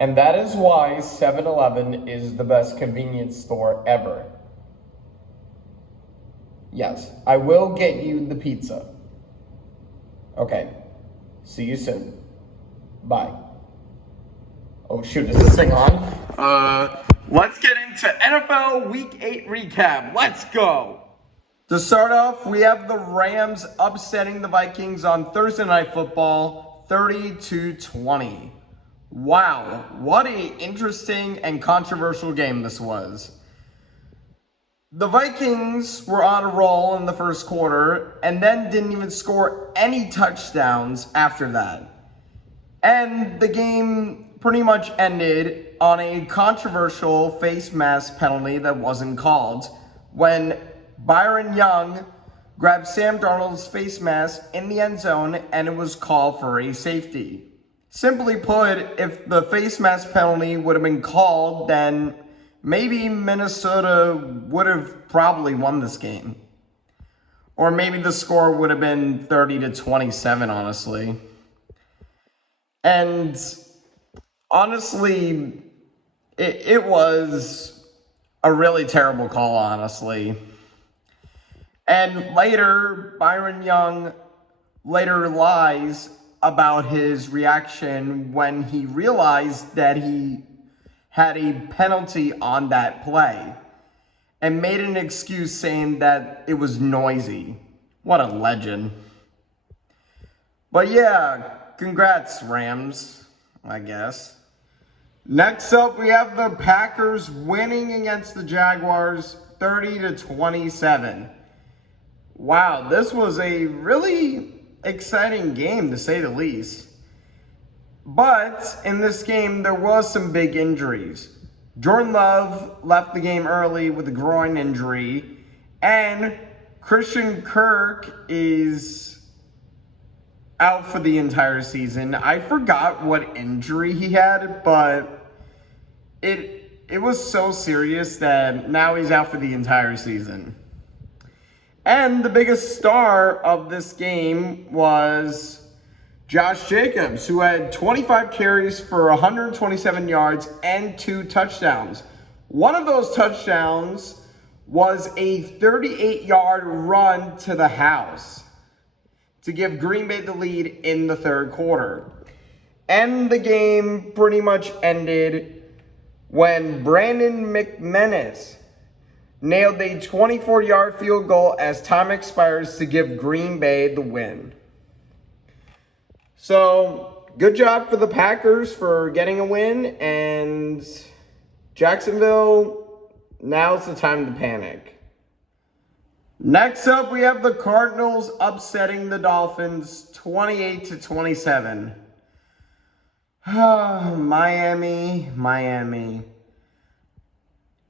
And that is why 7-Eleven is the best convenience store ever. Yes, I will get you the pizza. Okay, see you soon. Bye. Oh shoot, is this thing on? Let's get into NFL Week 8 recap. Let's go! To start off, we have the Rams upsetting the Vikings on Thursday Night Football, 30-20. Wow, what an interesting and controversial game this was. The Vikings were on a roll in the first quarter and then didn't even score any touchdowns after that. And the game pretty much ended on a controversial face mask penalty that wasn't called when Byron Young grabbed Sam Darnold's face mask in the end zone and it was called for a safety. Simply put, if the face mask penalty would have been called, then maybe Minnesota would have probably won this game. Or maybe the score would have been 30-27, honestly. And honestly, it was a really terrible call, honestly. And later, Byron Young later lies about his reaction when he realized that he had a penalty on that play and made an excuse saying that it was noisy. What a legend. But yeah, congrats, Rams, I guess. Next up, we have the Packers winning against the Jaguars 30-27. Wow, this was a really exciting game, to say the least. But in this game, there was some big injuries. Jordan Love left the game early with a groin injury, and Christian Kirk is out for the entire season. I forgot what injury he had, but it was so serious that now he's out for the entire season. And the biggest star of this game was Josh Jacobs, who had 25 carries for 127 yards and 2 touchdowns. One of those touchdowns was a 38-yard run to the house to give Green Bay the lead in the third quarter. And the game pretty much ended when Brandon McManus nailed a 24-yard field goal as time expires to give Green Bay the win. So, good job for the Packers for getting a win, and Jacksonville, now's the time to panic. Next up, we have the Cardinals upsetting the Dolphins 28-27. Miami.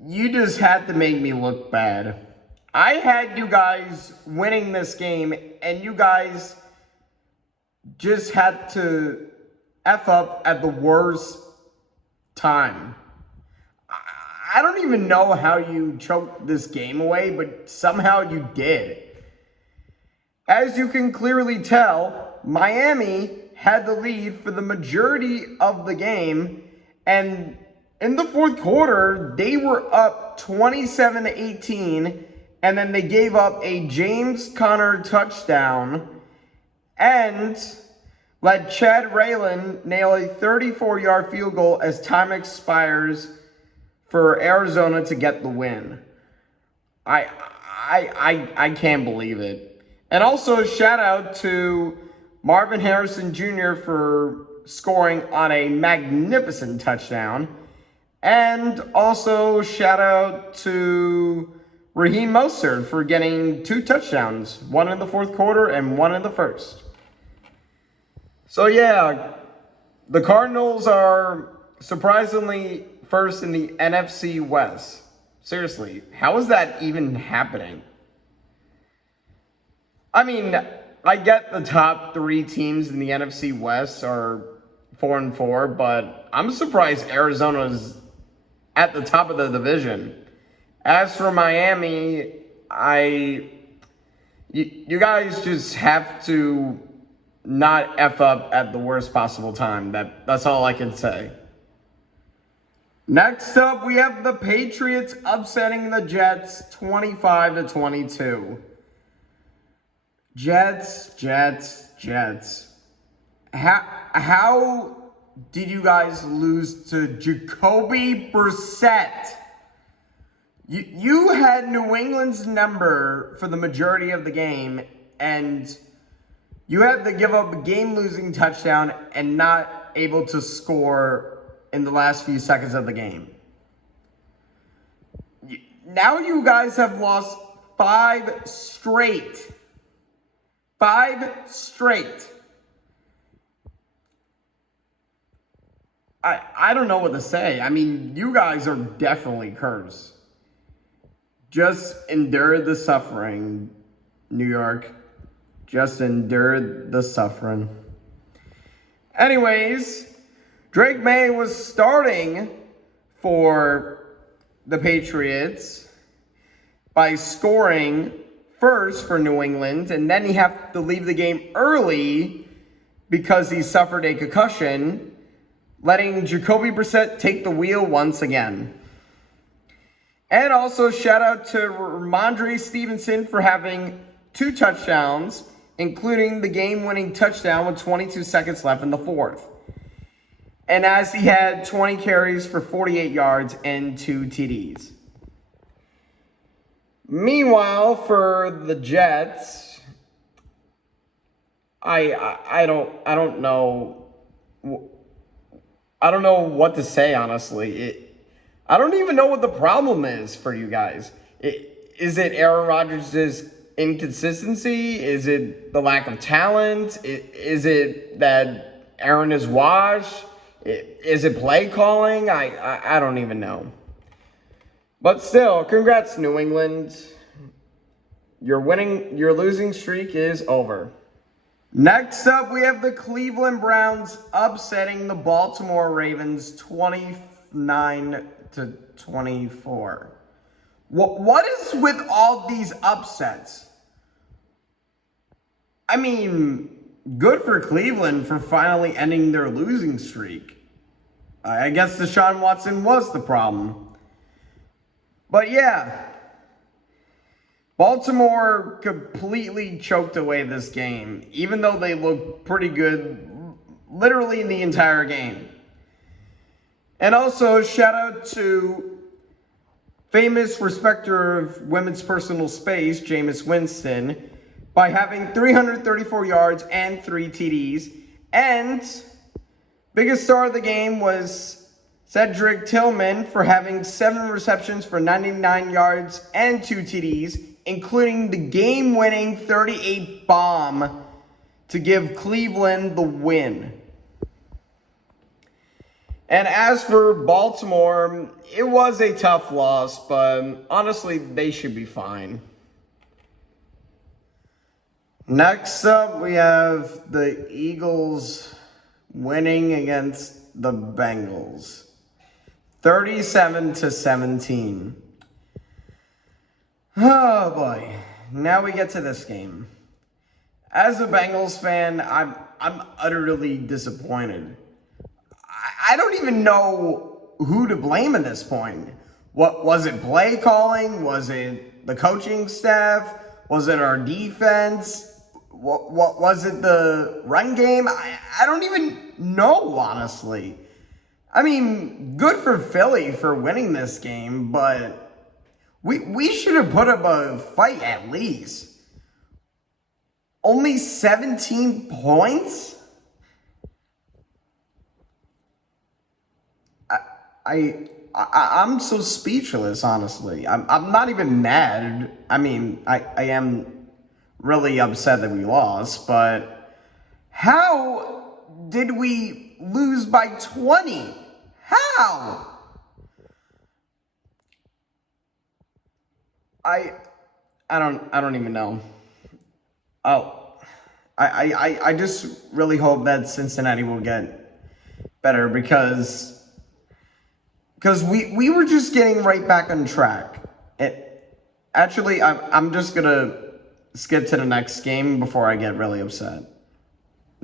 You just had to make me look bad. I had you guys winning this game, and you guys just had to F up at the worst time. I don't even know how you choked this game away, but somehow you did. As you can clearly tell, Miami had the lead for the majority of the game, and in the fourth quarter, they were up 27-18, and then they gave up a James Conner touchdown and let Chad Rayland nail a 34-yard field goal as time expires for Arizona to get the win. I can't believe it. And also shout out to Marvin Harrison Jr. for scoring on a magnificent touchdown. And also shout out to Raheem Mostert for getting 2 touchdowns, one in the fourth quarter and one in the first. So yeah, the Cardinals are surprisingly first in the NFC West. Seriously, how is that even happening? I mean, I get the top 3 teams in the NFC West are 4-4, but I'm surprised Arizona's at the top of the division. As for Miami, you guys just have to not F up at the worst possible time. That's all I can say. Next up, we have the Patriots upsetting the Jets 25-22. Jets. How did you guys lose to Jacoby Brissett? You had New England's number for the majority of the game, and you had to give up a game-losing touchdown and not able to score in the last few seconds of the game. Now you guys have lost 5 straight. 5 straight. I don't know what to say. I mean, you guys are definitely cursed. Just endure the suffering, New York. Just endure the suffering. Anyways, Drake May was starting for the Patriots by scoring first for New England, and then he had to leave the game early because he suffered a concussion, letting Jacoby Brissett take the wheel once again. And also shout out to Rhamondre Stevenson for having 2 touchdowns, including the game-winning touchdown with 22 seconds left in the fourth. And as he had 20 carries for 48 yards and 2 TDs. Meanwhile, for the Jets, I don't know. I don't know what to say, honestly. I don't even know what the problem is for you guys. Is it Aaron Rodgers' inconsistency? Is it the lack of talent? Is it that Aaron is washed? Is it play calling? I don't even know. But still, congrats, New England. Your losing streak is over. Next up, we have the Cleveland Browns upsetting the Baltimore Ravens 29-24. What is with all these upsets? I mean, good for Cleveland for finally ending their losing streak. I guess Deshaun Watson was the problem. But yeah, Baltimore completely choked away this game, even though they looked pretty good literally in the entire game. And also, shout out to famous respecter of women's personal space, Jameis Winston, by having 334 yards and 3 TDs. And biggest star of the game was Cedric Tillman for having 7 receptions for 99 yards and 2 TDs, including the game-winning 38 bomb to give Cleveland the win. And as for Baltimore, it was a tough loss, but honestly, they should be fine. Next up, we have the Eagles winning against the Bengals, 37-17. Oh boy, now we get to this game. As a Bengals fan, I'm utterly disappointed. I don't even know who to blame at this point. What was it? Play calling? Was it the coaching staff? Was it our defense? What was it? The run game? I don't even know, honestly. I mean, good for Philly for winning this game, but we should have put up a fight at least. Only 17 points? I'm so speechless, honestly. I'm not even mad. I mean, I am really upset that we lost, but how did we lose by 20? How? I don't even know. Oh, I just really hope that Cincinnati will get better because we were just getting right back on track. I'm just gonna skip to the next game before I get really upset.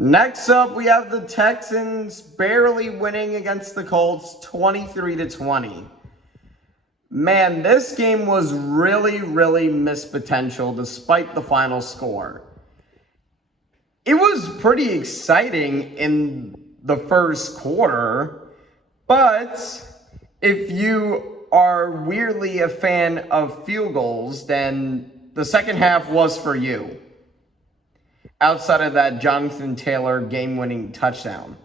Next up, we have the Texans barely winning against the Colts 23-20. Man, this game was really missed potential despite the final score. It was pretty exciting in the first quarter, but if you are weirdly a fan of field goals, then the second half was for you. Outside of that Jonathan Taylor game-winning touchdown.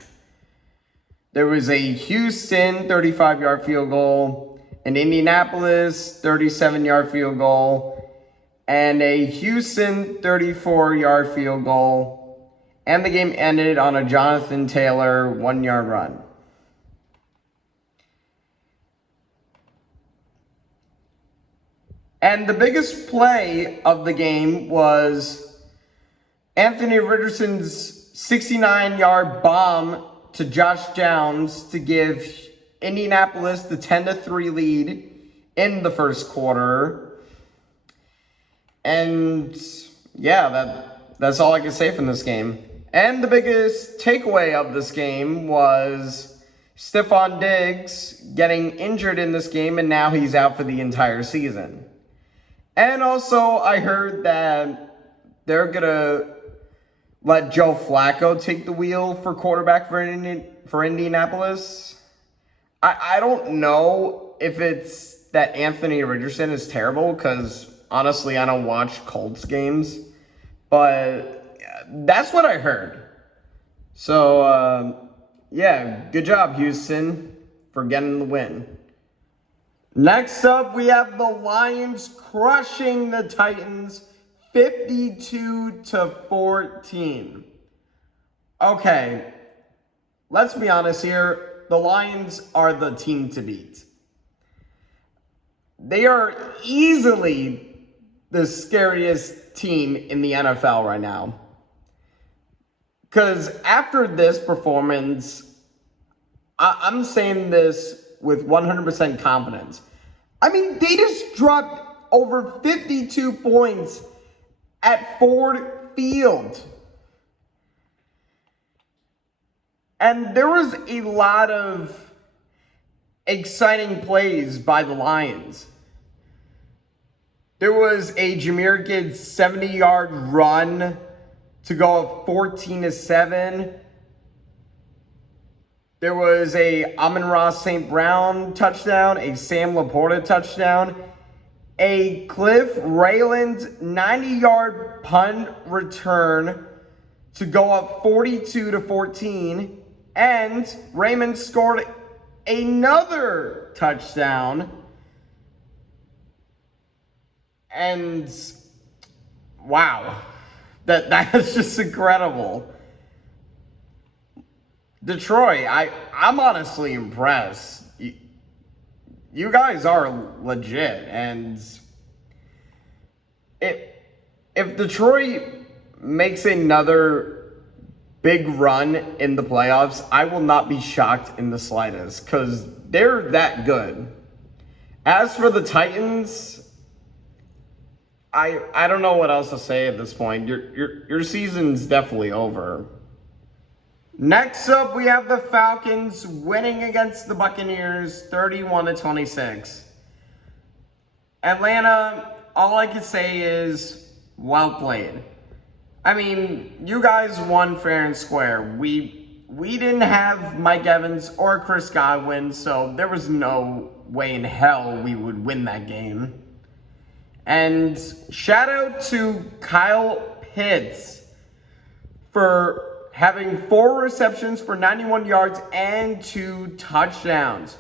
There was a Houston 35-yard field goal, an Indianapolis 37-yard field goal, and a Houston 34-yard field goal, and the game ended on a Jonathan Taylor 1-yard run. And the biggest play of the game was Anthony Richardson's 69-yard bomb to Josh Downs to give Indianapolis the 10-3 lead in the first quarter. And yeah, that's all I can say from this game. And the biggest takeaway of this game was Stephon Diggs getting injured in this game, and now he's out for the entire season. And also, I heard that they're going to let Joe Flacco take the wheel for quarterback for Indianapolis. I don't know if it's that Anthony Richardson is terrible, because honestly, I don't watch Colts games. But that's what I heard. So, yeah, good job, Houston, for getting the win. Next up, we have the Lions crushing the Titans 52-14. Okay, let's be honest here. The Lions are the team to beat. They are easily the scariest team in the NFL right now. Because after this performance, I'm saying this with 100% confidence. I mean, they just dropped over 52 points at Ford Field. And there was a lot of exciting plays by the Lions. There was a Jahmyr Gibbs 70-yard run to go up 14-7. There was a Amon-Ra St. Brown touchdown, a Sam Laporta touchdown, a Cliff Rayland 90-yard punt return to go up 42-14, and Raymond scored another touchdown. And wow, that is just incredible. Detroit, I'm honestly impressed. You guys are legit, and if Detroit makes another big run in the playoffs, I will not be shocked in the slightest, because they're that good. As for the Titans, I don't know what else to say at this point. Your season's definitely over. Next up, we have the Falcons winning against the Buccaneers 31-26. Atlanta, all I can say is well played. I mean, you guys won fair and square. We didn't have Mike Evans or Chris Godwin, so there was no way in hell we would win that game. And shout out to Kyle Pitts for having 4 receptions for 91 yards and 2 touchdowns.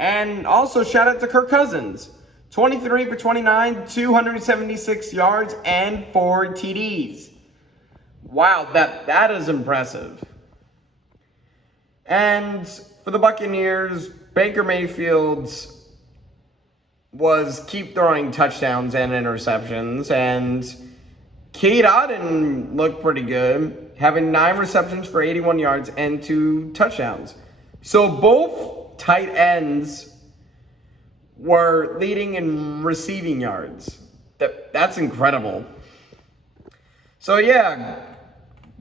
And also shout out to Kirk Cousins. 23 for 29, 276 yards, and 4 TDs. Wow, that is impressive. And for the Buccaneers, Baker Mayfield was keep throwing touchdowns and interceptions, and Cade Otton looked pretty good, having 9 receptions for 81 yards and 2 touchdowns. So both tight ends were leading in receiving yards. That's incredible. So yeah,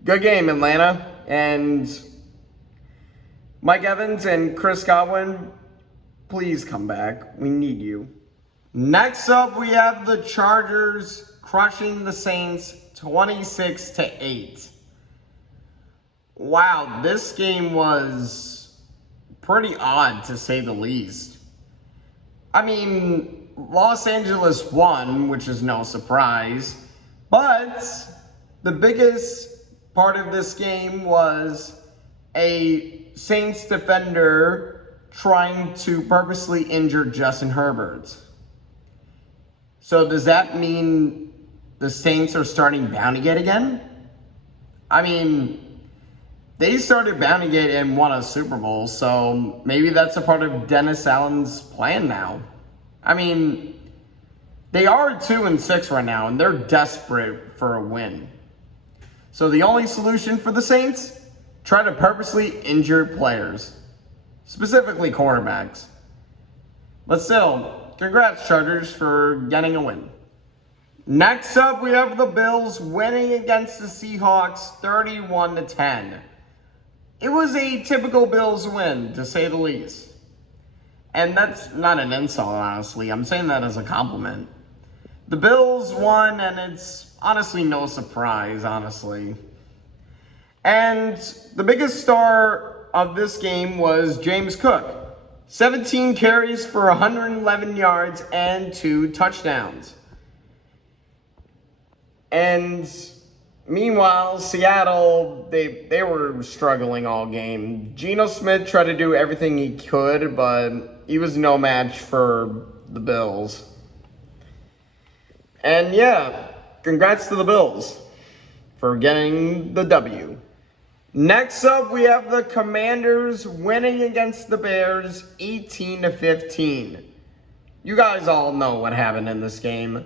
good game, Atlanta. and Mike Evans and Chris Godwin, please come back. We need you. Next up, we have the Chargers crushing the Saints 26-8. Wow, this game was pretty odd to say the least. I mean, Los Angeles won, which is no surprise, but the biggest part of this game was a Saints defender trying to purposely injure Justin Herbert. So does that mean the Saints are starting Bountygate again? I mean, they started Bountygate and won a Super Bowl, so maybe that's a part of Dennis Allen's plan now. I mean, they are 2-6 right now, and they're desperate for a win. So the only solution for the Saints? Try to purposely injure players, specifically quarterbacks. But still, congrats Chargers for getting a win. Next up, we have the Bills winning against the Seahawks 31-10. It was a typical Bills win, to say the least. And that's not an insult, honestly. I'm saying that as a compliment. The Bills won, and it's honestly no surprise, honestly. And the biggest star of this game was James Cook. 17 carries for 111 yards and 2 touchdowns. And meanwhile, Seattle, they were struggling all game. Geno Smith tried to do everything he could, but he was no match for the Bills. And yeah, congrats to the Bills for getting the W. Next up, we have the Commanders winning against the Bears 18-15. You guys all know what happened in this game.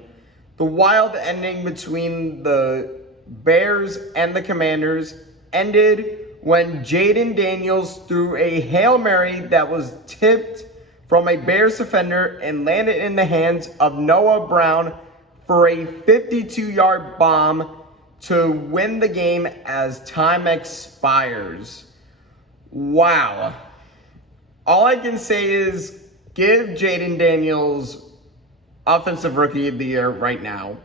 The wild ending between the Bears and the Commanders ended when Jaden Daniels threw a Hail Mary that was tipped from a Bears defender and landed in the hands of Noah Brown for a 52-yard bomb to win the game as time expires. Wow. All I can say is give Jaden Daniels Offensive Rookie of the Year right now.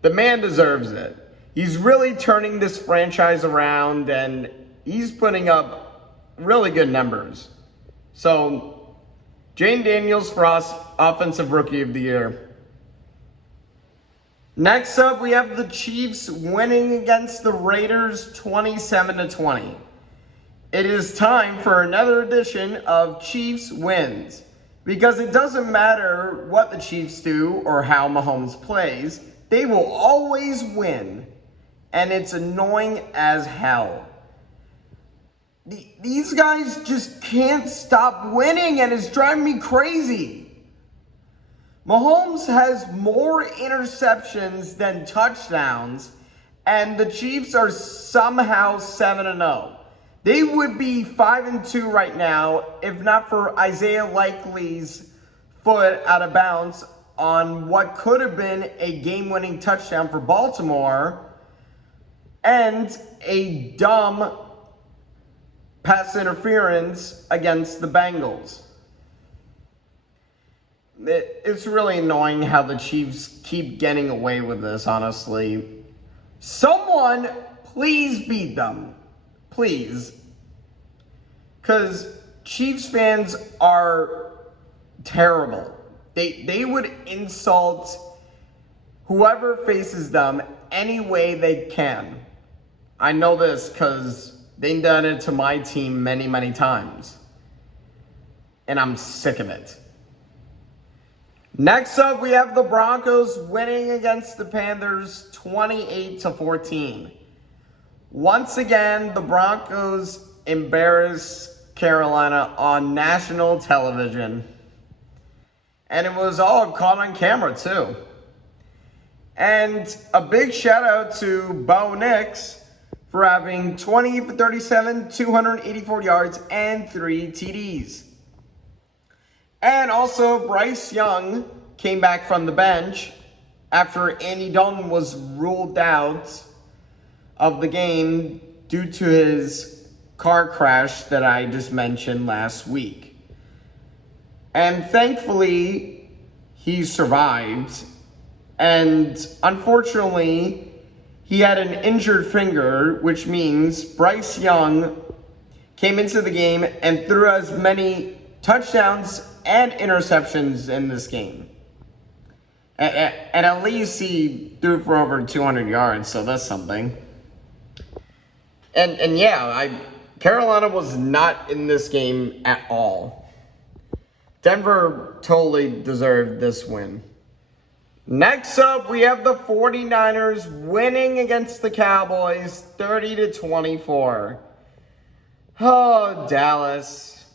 The man deserves it. He's really turning this franchise around, and he's putting up really good numbers. So, Jaden Daniels for us, Offensive Rookie of the Year. Next up, we have the Chiefs winning against the Raiders 27-20. It is time for another edition of Chiefs Wins. Because it doesn't matter what the Chiefs do or how Mahomes plays, they will always win. And it's annoying as hell. These guys just can't stop winning, and it's driving me crazy. Mahomes has more interceptions than touchdowns, and the Chiefs are somehow 7-0. They would be 5-2 right now if not for Isaiah Likely's foot out of bounds on what could have been a game-winning touchdown for Baltimore and a dumb pass interference against the Bengals. It's really annoying how the Chiefs keep getting away with this, honestly. Someone, please beat them. Please. Because Chiefs fans are terrible. They would insult whoever faces them any way they can. I know this because they've done it to my team many, many times. And I'm sick of it. Next up, we have the Broncos winning against the Panthers 28-14. Once again, the Broncos embarrass Carolina on national television. And it was all caught on camera, too. And a big shout out to Bo Nix for having 20 for 37, 284 yards, and 3 TDs. And also, Bryce Young came back from the bench after Andy Dalton was ruled out of the game due to his car crash that I just mentioned last week. And thankfully, he survived. And unfortunately, he had an injured finger, which means Bryce Young came into the game and threw as many touchdowns and interceptions in this game. And at least he threw for over 200 yards, so that's something. And yeah, Carolina was not in this game at all. Denver totally deserved this win. Next up, we have the 49ers winning against the Cowboys 30-24. Oh, Dallas.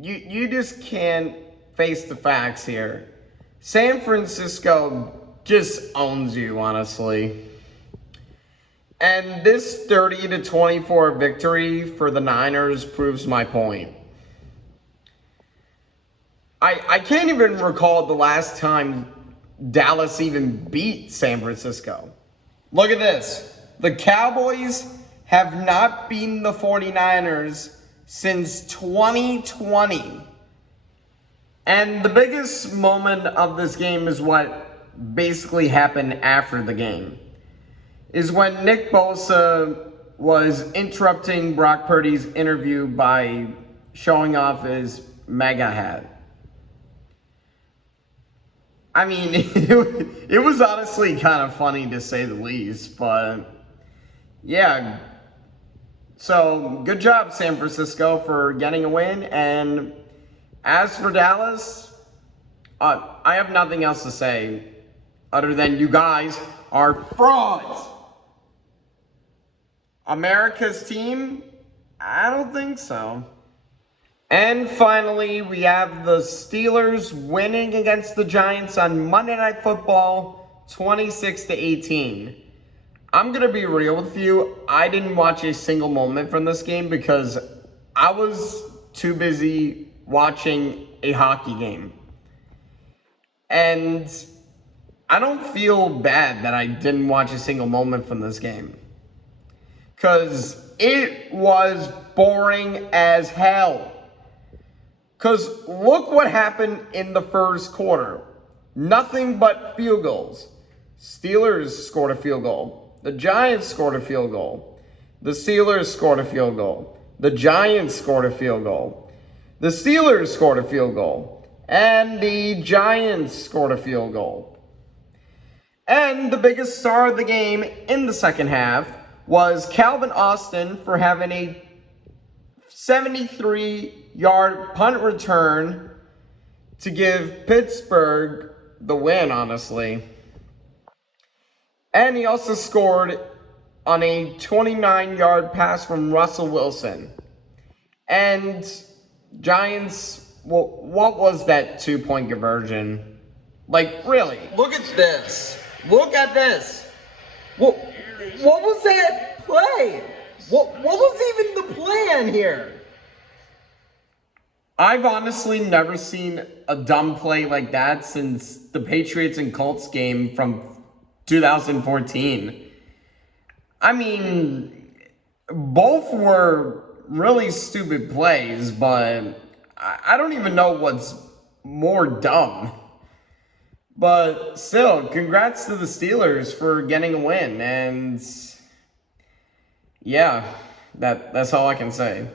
You just can't face the facts here. San Francisco just owns you, honestly. And this 30-24 victory for the Niners proves my point. I can't even recall the last time Dallas even beat San Francisco. Look at this. The Cowboys have not beaten the 49ers since 2020. And the biggest moment of this game is what basically happened after the game. Is when Nick Bosa was interrupting Brock Purdy's interview by showing off his MAGA hat. I mean, it was honestly kind of funny to say the least, but yeah. So, good job, San Francisco, for getting a win. And as for Dallas, I have nothing else to say other than you guys are frauds. America's team? I don't think so. And finally, we have the Steelers winning against the Giants on Monday Night Football 26-18. I'm going to be real with you. I didn't watch a single moment from this game because I was too busy watching a hockey game. And I don't feel bad that I didn't watch a single moment from this game. Because it was boring as hell. Because look what happened in the first quarter. Nothing but field goals. Steelers scored a field goal. The Giants scored a field goal. The Steelers scored a field goal. The Giants scored a field goal. The Steelers scored a field goal. And the Giants scored a field goal. And the biggest star of the game in the second half was Calvin Austin for having a 73-yard punt return to give Pittsburgh the win, honestly. And he also scored on a 29-yard pass from Russell Wilson. And Giants, well, what was that two-point conversion? Like, really? Look at this. Look at this. What was that play? What was even the plan here? I've honestly never seen a dumb play like that since the Patriots and Colts game from 2014. I mean, both were really stupid plays, but I don't even know what's more dumb. But still, congrats to the Steelers for getting a win, and yeah, that's all I can say.